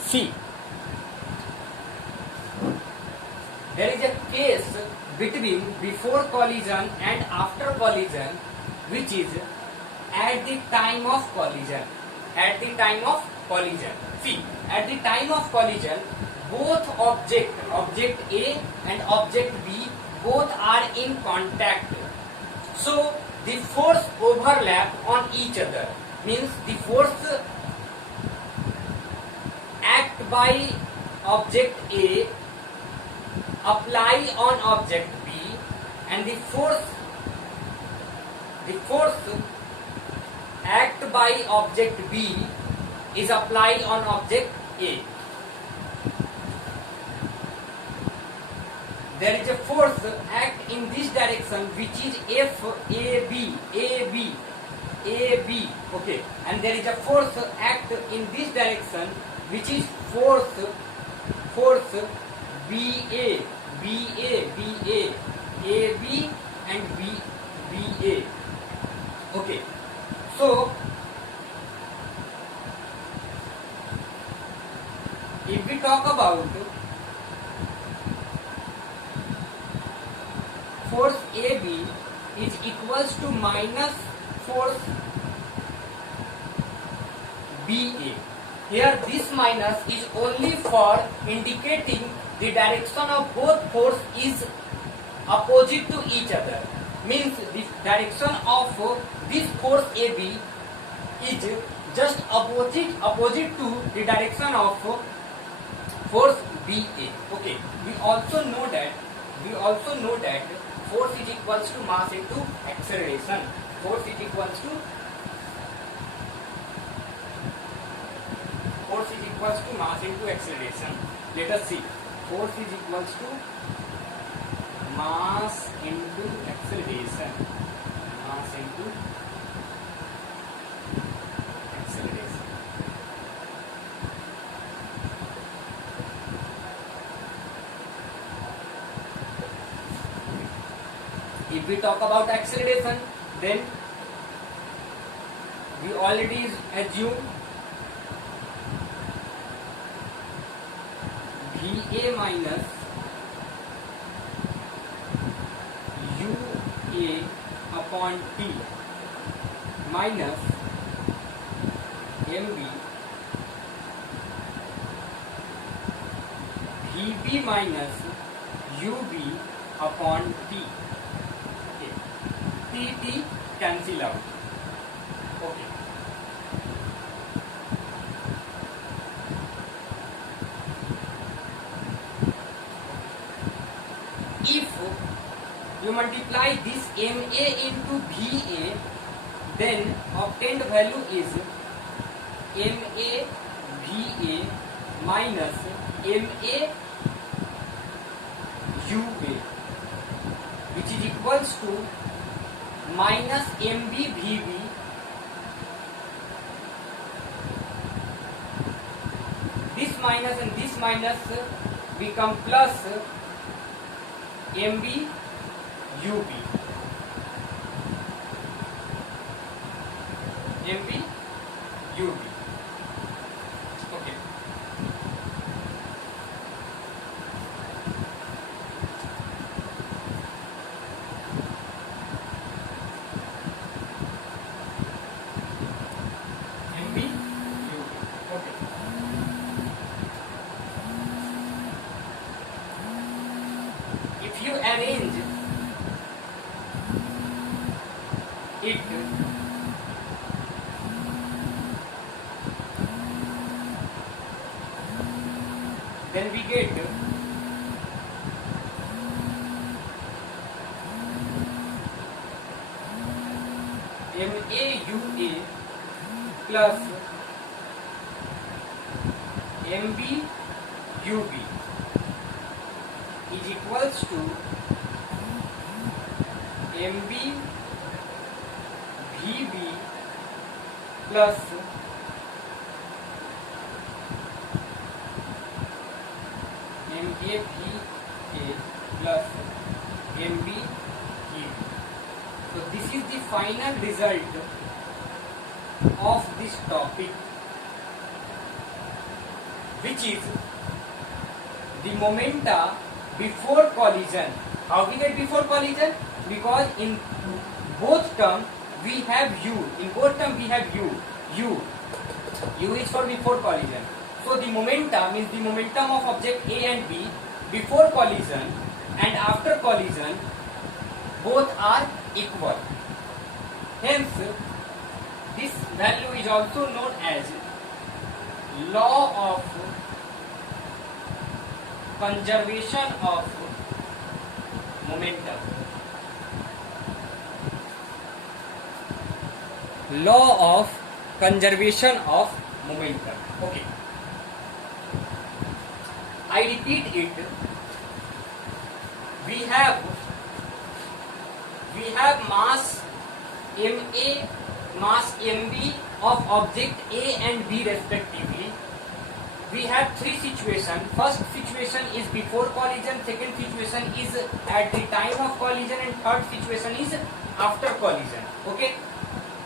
C. There is a case between before collision and after collision, which is at the time of collision. At the time of collision. See, at the time of collision, both object A and object B, both are in contact. So the force overlap on each other, means the force act by object A apply on object B, and the force act by object B is applied on object A. There is a force act in this direction which is FAB, AB, okay, and there is a force act in this direction which is force BA, AB and BA. Okay, so if we talk about force AB is equals to minus force BA. Here this minus is only for indicating the direction of both force is opposite to each other. Means the direction of this force AB is just opposite to the direction of force BA. Okay. We also know that force is equals to mass into acceleration. Force is equals to mass into acceleration. Let us see. Force is equals to mass into acceleration. Mass into acceleration. If we talk about acceleration, then we already assume VA minus UA upon T minus MB VB minus UB upon T. T cancel out. Okay. If you multiply this MA into VA, then obtained value is MA VA minus MA UA, which is equals to minus MB VB this minus and this minus become plus MB UB. MB UB. Okay. If you arrange it then we get MAUA plus MBUB is equals to MB VB plus MA VA plus MB VB. So this is the final result of this topic, which is the momenta before collision. How we get before collision? Because in both terms we have u. In both terms we have u. U is for before collision. So the momenta means the momentum of object A and B before collision and after collision both are equal. Hence, this value is also known as law of conservation of momentum. Law of conservation of momentum. Okay. I repeat it. We have mass ma, mass mb of object A and B respectively. We have three situations. First situation is before collision, second situation is at the time of collision, and third situation is after collision. Okay.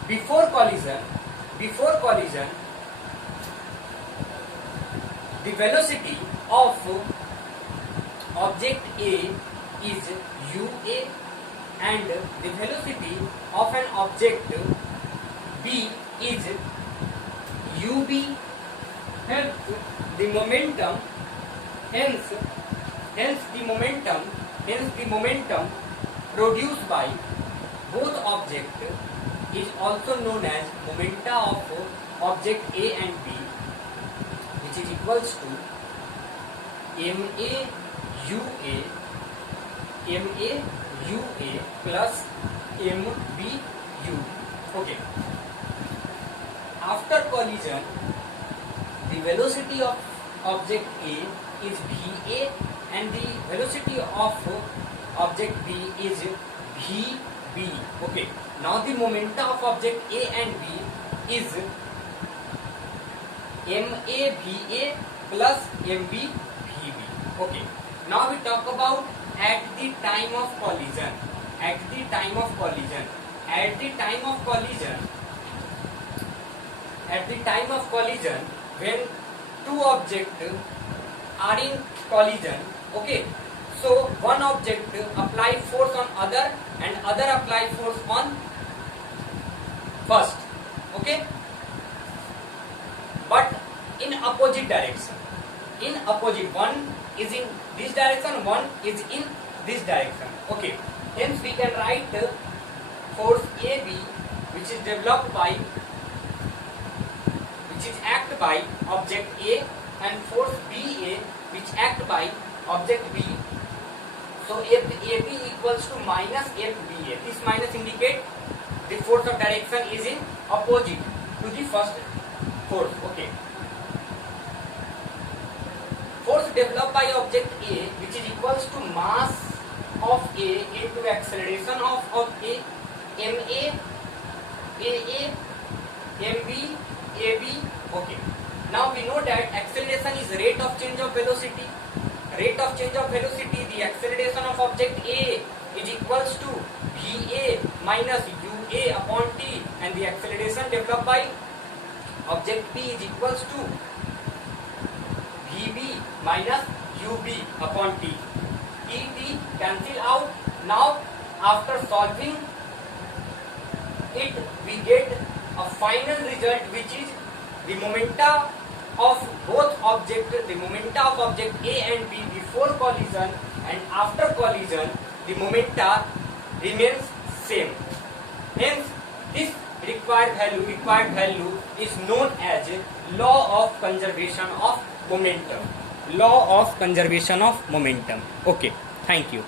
Before collision, the velocity of object A is ua and the velocity of an object B is ub. Hence the momentum produced by both objects is also known as momenta of object A and B, which is equals to ma plus mbu. Okay. After collision, the velocity of object A is va and the velocity of object B is vb. Okay. Now the momenta of object A and B is mava plus mbvb. Okay. Now we talk about at the time of collision. When two objects are in collision, okay, so one object apply force on other and other apply force on first, okay, but in opposite direction. One is in this direction, one is in this direction. Okay, hence we can write force AB, which is developed by, which is act by object A, and force BA, which act by object B. So FAB equals to minus FBA. This minus indicate the force of direction is in opposite to the first force. Okay. Force developed by object A, which is equals to mass of A into acceleration of A, ma, aa, mb, ab. Okay. Now we know that acceleration is rate of change of velocity. The acceleration of object A is equals to va minus ua upon t, and the acceleration developed by object B is equals to vb minus ub upon t. T cancel out. Now after solving it, we get a final result, which is the momenta of both objects, the momenta of object A and B before collision and after collision, the momenta remains same. Hence, this required value is known as law of conservation of momentum. Okay, thank you.